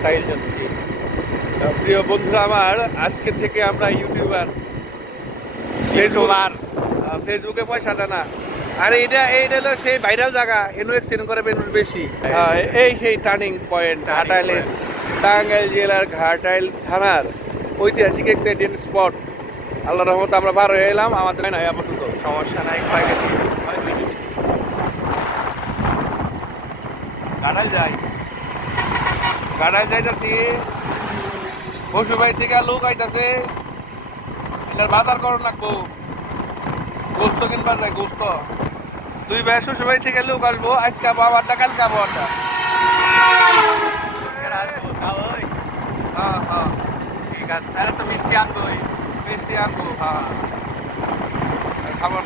ঘাটাইল যাচ্ছি। প্রিয় বন্ধুরা আমার, আজকে থেকে আমরা ইউটিউবার। ফেসবুকে পয়সা দেয় না। আর এইটা হলো সেই ভাইরাল জায়গা, এনু এক্সিডেন্ট করে মানুষ বেশি। এই সেই টার্নিং পয়েন্ট ঘাটাইলের, টাঙ্গাইল জেলার ঘাটাইল থানার ঐতিহাসিক এক্সিডেন্ট স্পট। আল্লাহ রহমতে আমরা বার হয়ে এলাম, আমাদের নাই আপাতত সমস্যা নাই, হয়ে গেছে। ঘাটাইল যাই, ঘাটাইল যাইতেছি। পশুবাই থেকে লোক আইতাছে, এটার বাজার করণ লাগবো, গোস্ত কিনবার যায় গোস্ত। দুই ভাই শ্বশুরবাড়ি থেকে লোক আসবো, আজকে আবহাওয়াটা কালকে আবহাওয়াটা। হ্যাঁ হ্যাঁ ঠিক আছে, তাহলে তো মিষ্টি আনবো, মিষ্টি আনবো। হ্যাঁ খাবার